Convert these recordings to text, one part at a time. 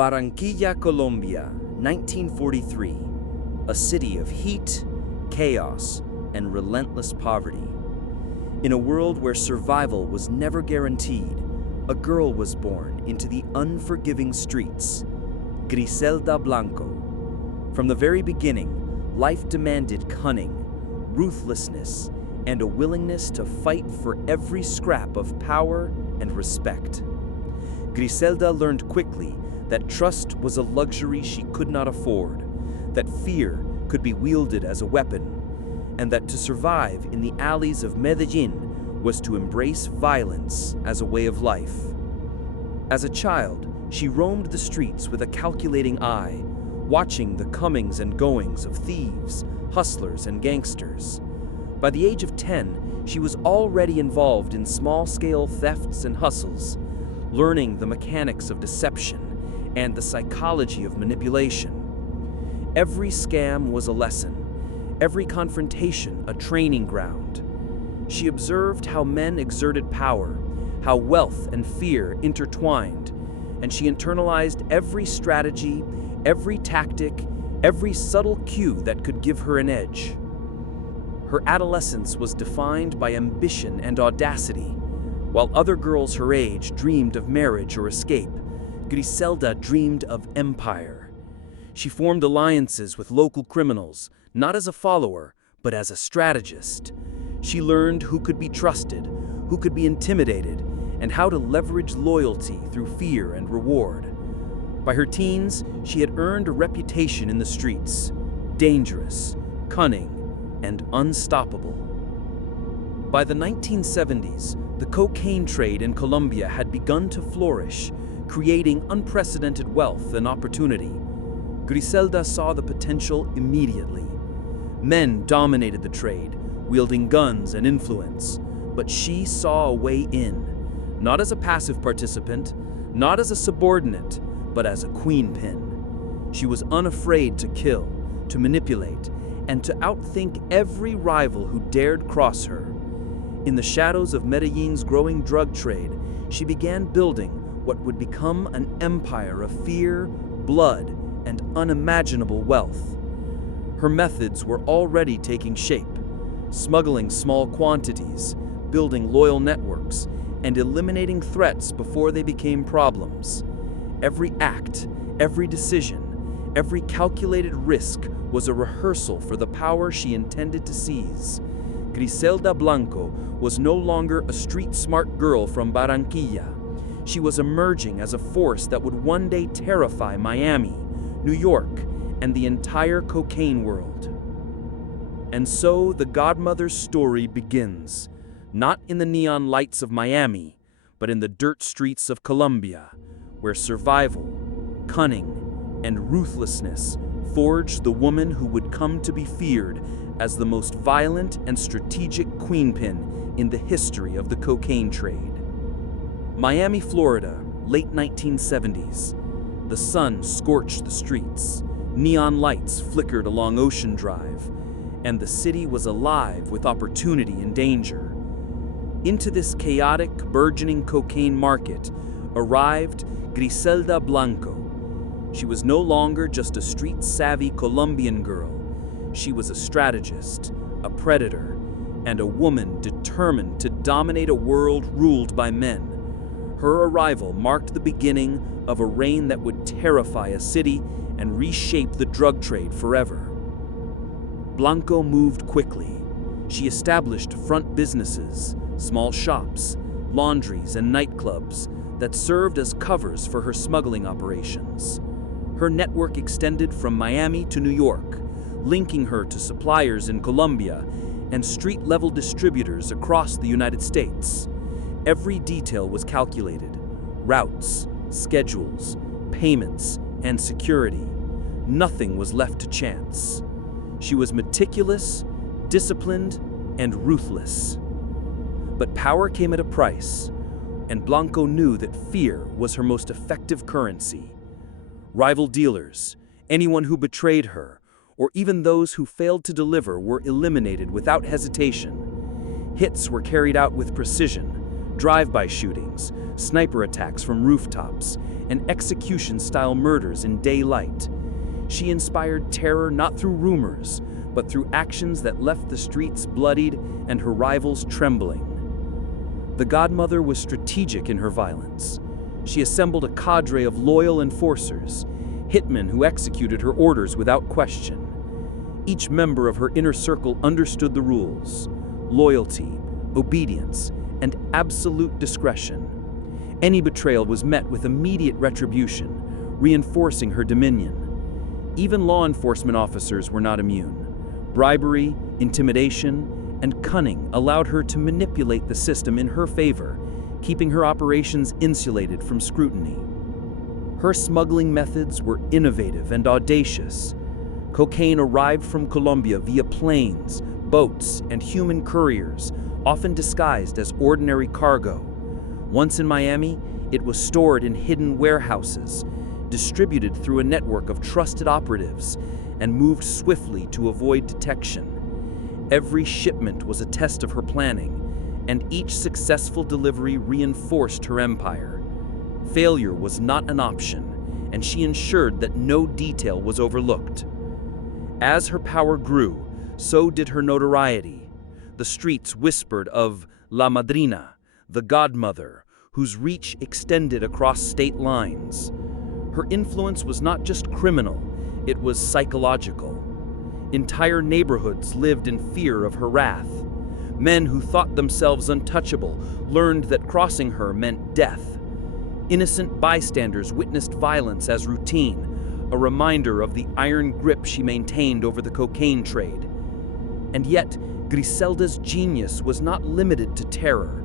Barranquilla, Colombia, 1943. A city of heat, chaos, and relentless poverty. In a world where survival was never guaranteed, a girl was born into the unforgiving streets, Griselda Blanco. From the very beginning, life demanded cunning, ruthlessness, and a willingness to fight for every scrap of power and respect. Griselda learned quickly that trust was a luxury she could not afford, that fear could be wielded as a weapon, and that to survive in the alleys of Medellín was to embrace violence as a way of life. As a child, she roamed the streets with a calculating eye, watching the comings and goings of thieves, hustlers, and gangsters. By the age of 10, she was already involved in small-scale thefts and hustles, learning the mechanics of deception and the psychology of manipulation. Every scam was a lesson, every confrontation a training ground. She observed how men exerted power, how wealth and fear intertwined, and she internalized every strategy, every tactic, every subtle cue that could give her an edge. Her adolescence was defined by ambition and audacity. While other girls her age dreamed of marriage or escape, Griselda dreamed of empire. She formed alliances with local criminals, not as a follower, but as a strategist. She learned who could be trusted, who could be intimidated, and how to leverage loyalty through fear and reward. By her teens, she had earned a reputation in the streets, dangerous, cunning, and unstoppable. By the 1970s, the cocaine trade in Colombia had begun to flourish, creating unprecedented wealth and opportunity. Griselda saw the potential immediately. Men dominated the trade, wielding guns and influence, but she saw a way in, not as a passive participant, not as a subordinate, but as a queenpin. She was unafraid to kill, to manipulate, and to outthink every rival who dared cross her. In the shadows of Medellín's growing drug trade, she began building what would become an empire of fear, blood, and unimaginable wealth. Her methods were already taking shape, smuggling small quantities, building loyal networks, and eliminating threats before they became problems. Every act, every decision, every calculated risk was a rehearsal for the power she intended to seize. Griselda Blanco was no longer a street-smart girl from Barranquilla. She was emerging as a force that would one day terrify Miami, New York, and the entire cocaine world. And so the Godmother's story begins, not in the neon lights of Miami, but in the dirt streets of Colombia, where survival, cunning, and ruthlessness forged the woman who would come to be feared as the most violent and strategic queenpin in the history of the cocaine trade. Miami, Florida, late 1970s. The sun scorched the streets, neon lights flickered along Ocean Drive, and the city was alive with opportunity and danger. Into this chaotic, burgeoning cocaine market arrived Griselda Blanco. She was no longer just a street-savvy Colombian girl. She was a strategist, a predator, and a woman determined to dominate a world ruled by men. Her arrival marked the beginning of a reign that would terrify a city and reshape the drug trade forever. Blanco moved quickly. She established front businesses, small shops, laundries, and nightclubs that served as covers for her smuggling operations. Her network extended from Miami to New York, linking her to suppliers in Colombia and street-level distributors across the United States. Every detail was calculated: routes, schedules, payments, and security. Nothing was left to chance. She was meticulous, disciplined, and ruthless. But power came at a price, and Blanco knew that fear was her most effective currency. Rival dealers, anyone who betrayed her, or even those who failed to deliver were eliminated without hesitation. Hits were carried out with precision, drive-by shootings, sniper attacks from rooftops, and execution-style murders in daylight. She inspired terror not through rumors, but through actions that left the streets bloodied and her rivals trembling. The Godmother was strategic in her violence. She assembled a cadre of loyal enforcers, hitmen who executed her orders without question. Each member of her inner circle understood the rules: loyalty, obedience, and absolute discretion. Any betrayal was met with immediate retribution, reinforcing her dominion. Even law enforcement officers were not immune. Bribery, intimidation, and cunning allowed her to manipulate the system in her favor, keeping her operations insulated from scrutiny. Her smuggling methods were innovative and audacious. Cocaine arrived from Colombia via planes, boats, and human couriers, often disguised as ordinary cargo. Once in Miami, it was stored in hidden warehouses, distributed through a network of trusted operatives, and moved swiftly to avoid detection. Every shipment was a test of her planning, and each successful delivery reinforced her empire. Failure was not an option, and she ensured that no detail was overlooked. As her power grew, so did her notoriety. The streets whispered of La Madrina, the Godmother, whose reach extended across state lines. Her influence was not just criminal, it was psychological. Entire neighborhoods lived in fear of her wrath. Men who thought themselves untouchable learned that crossing her meant death. Innocent bystanders witnessed violence as routine, a reminder of the iron grip she maintained over the cocaine trade. And yet, Griselda's genius was not limited to terror.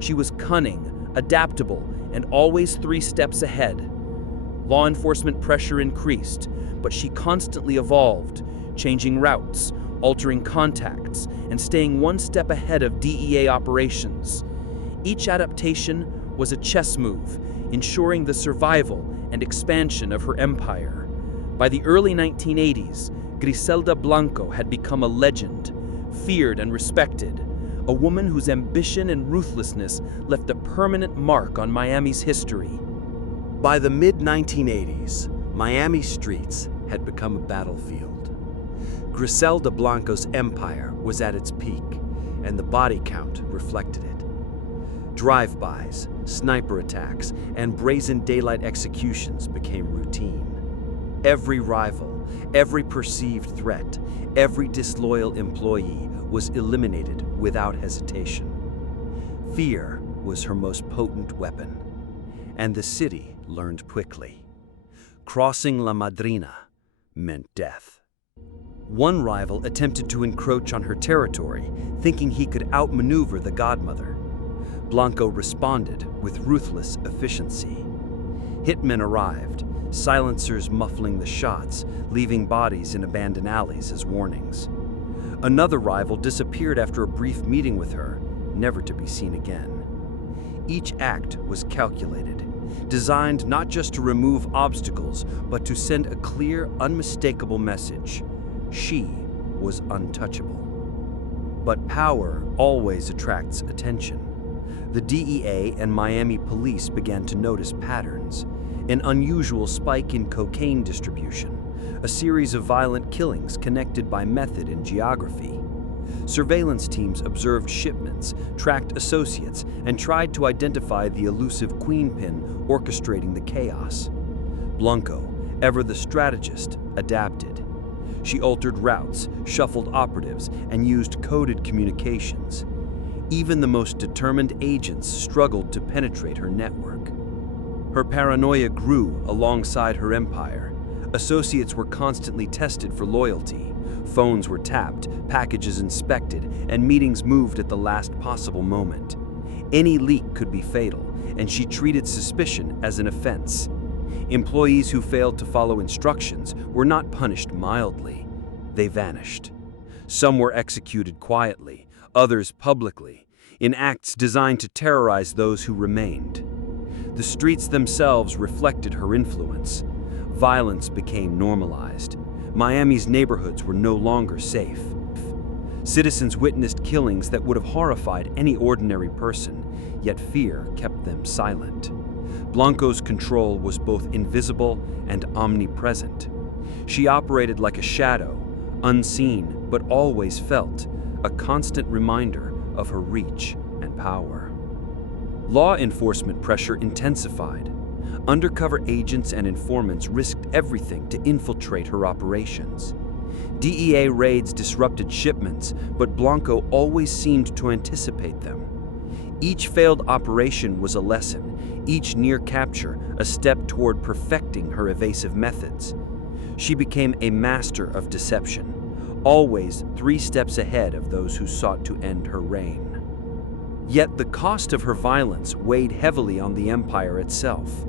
She was cunning, adaptable, and always 3 steps ahead. Law enforcement pressure increased, but she constantly evolved, changing routes, altering contacts, and staying 1 step ahead of DEA operations. Each adaptation was a chess move, ensuring the survival and expansion of her empire. By the early 1980s, Griselda Blanco had become a legend, feared and respected, a woman whose ambition and ruthlessness left a permanent mark on Miami's history. By the mid-1980s, Miami streets had become a battlefield. Griselda Blanco's empire was at its peak, and the body count reflected it. Drive-bys, sniper attacks, and brazen daylight executions became routine. Every rival, every perceived threat, every disloyal employee was eliminated without hesitation. Fear was her most potent weapon, and the city learned quickly. Crossing La Madrina meant death. One rival attempted to encroach on her territory, thinking he could outmaneuver the Godmother. Blanco responded with ruthless efficiency. Hitmen arrived, silencers muffling the shots, leaving bodies in abandoned alleys as warnings. Another rival disappeared after a brief meeting with her, never to be seen again. Each act was calculated, designed not just to remove obstacles, but to send a clear, unmistakable message. She was untouchable. But power always attracts attention. The DEA and Miami police began to notice patterns: an unusual spike in cocaine distribution, a series of violent killings connected by method and geography. Surveillance teams observed shipments, tracked associates, and tried to identify the elusive Queenpin orchestrating the chaos. Blanco, ever the strategist, adapted. She altered routes, shuffled operatives, and used coded communications. Even the most determined agents struggled to penetrate her network. Her paranoia grew alongside her empire. Associates were constantly tested for loyalty. Phones were tapped, packages inspected, and meetings moved at the last possible moment. Any leak could be fatal, and she treated suspicion as an offense. Employees who failed to follow instructions were not punished mildly. They vanished. Some were executed quietly, others publicly, in acts designed to terrorize those who remained. The streets themselves reflected her influence. Violence became normalized. Miami's neighborhoods were no longer safe. Citizens witnessed killings that would have horrified any ordinary person, yet fear kept them silent. Blanco's control was both invisible and omnipresent. She operated like a shadow, unseen but always felt, a constant reminder of her reach and power. Law enforcement pressure intensified. Undercover agents and informants risked everything to infiltrate her operations. DEA raids disrupted shipments, but Blanco always seemed to anticipate them. Each failed operation was a lesson, each near capture a step toward perfecting her evasive methods. She became a master of deception, always 3 steps ahead of those who sought to end her reign. Yet the cost of her violence weighed heavily on the empire itself.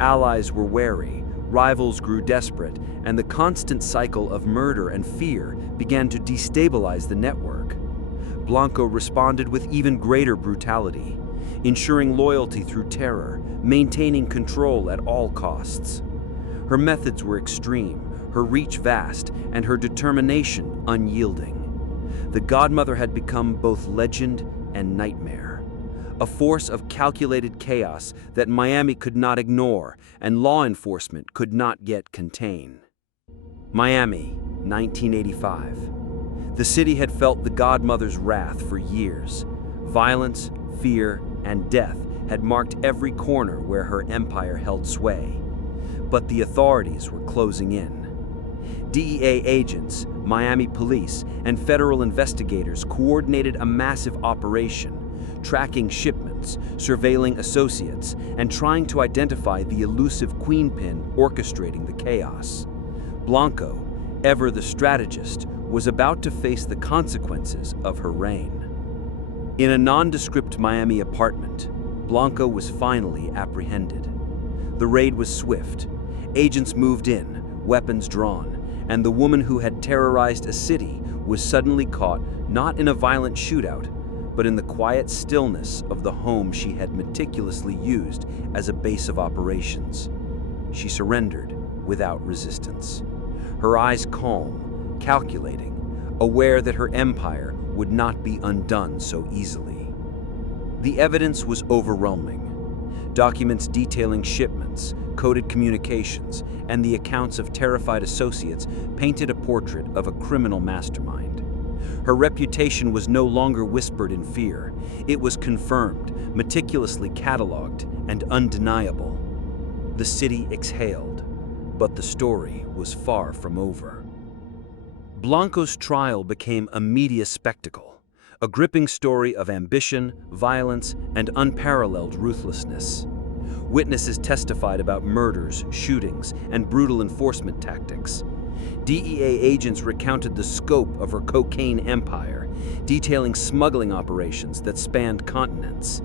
Allies were wary, rivals grew desperate, and the constant cycle of murder and fear began to destabilize the network. Blanco responded with even greater brutality, ensuring loyalty through terror, maintaining control at all costs. Her methods were extreme, her reach vast, and her determination unyielding. The Godmother had become both legend and nightmare, a force of calculated chaos that Miami could not ignore and law enforcement could not yet contain. Miami, 1985. The city had felt the Godmother's wrath for years. Violence, fear, and death had marked every corner where her empire held sway. But the authorities were closing in. DEA agents, Miami police, and federal investigators coordinated a massive operation, tracking shipments, surveilling associates, and trying to identify the elusive Queenpin orchestrating the chaos. Blanco, ever the strategist, was about to face the consequences of her reign. In a nondescript Miami apartment, Blanco was finally apprehended. The raid was swift. Agents moved in, weapons drawn, and the woman who had terrorized a city was suddenly caught not in a violent shootout, but in the quiet stillness of the home she had meticulously used as a base of operations. She surrendered without resistance, her eyes calm, calculating, aware that her empire would not be undone so easily. The evidence was overwhelming. Documents detailing shipments, coded communications, and the accounts of terrified associates painted a portrait of a criminal mastermind. Her reputation was no longer whispered in fear. It was confirmed, meticulously cataloged, and undeniable. The city exhaled, but the story was far from over. Blanco's trial became a media spectacle, a gripping story of ambition, violence, and unparalleled ruthlessness. Witnesses testified about murders, shootings, and brutal enforcement tactics. DEA agents recounted the scope of her cocaine empire, detailing smuggling operations that spanned continents.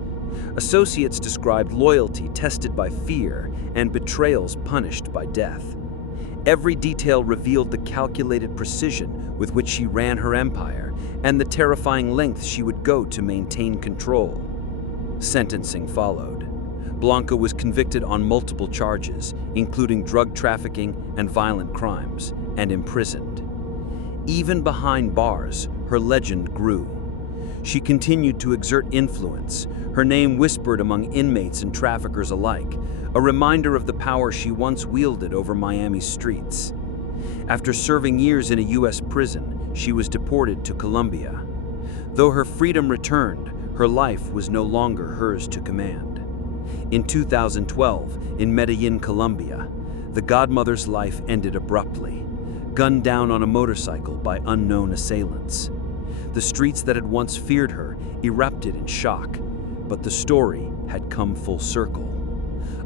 Associates described loyalty tested by fear and betrayals punished by death. Every detail revealed the calculated precision with which she ran her empire and the terrifying lengths she would go to maintain control. Sentencing followed. Blanco was convicted on multiple charges, including drug trafficking and violent crimes, and imprisoned. Even behind bars, her legend grew. She continued to exert influence, her name whispered among inmates and traffickers alike, a reminder of the power she once wielded over Miami's streets. After serving years in a U.S. prison, she was deported to Colombia. Though her freedom returned, her life was no longer hers to command. In 2012, in Medellín, Colombia, the Godmother's life ended abruptly, gunned down on a motorcycle by unknown assailants. The streets that had once feared her erupted in shock, but the story had come full circle.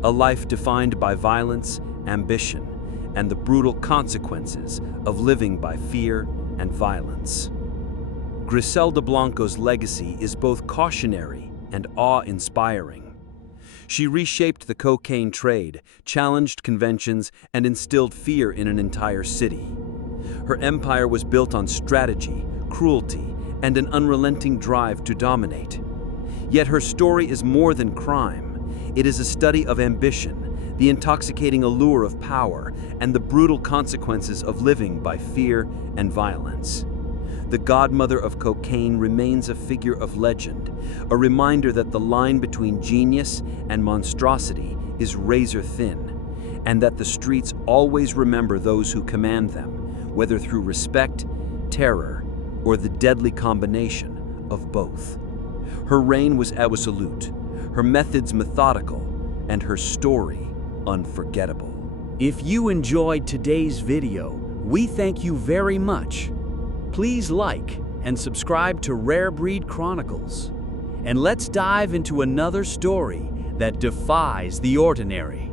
A life defined by violence, ambition, and the brutal consequences of living by fear and violence. Griselda Blanco's legacy is both cautionary and awe-inspiring. She reshaped the cocaine trade, challenged conventions, and instilled fear in an entire city. Her empire was built on strategy, cruelty, and an unrelenting drive to dominate. Yet her story is more than crime. It is a study of ambition, the intoxicating allure of power, and the brutal consequences of living by fear and violence. the godmother of cocaine remains a figure of legend, a reminder that the line between genius and monstrosity is razor thin, and that the streets always remember those who command them, whether through respect, terror, or the deadly combination of both. Her reign was absolute, her methods methodical, and her story unforgettable. If you enjoyed today's video, we thank you very much. Please like and subscribe to Rarebreed Chronicles. And let's dive into another story that defies the ordinary.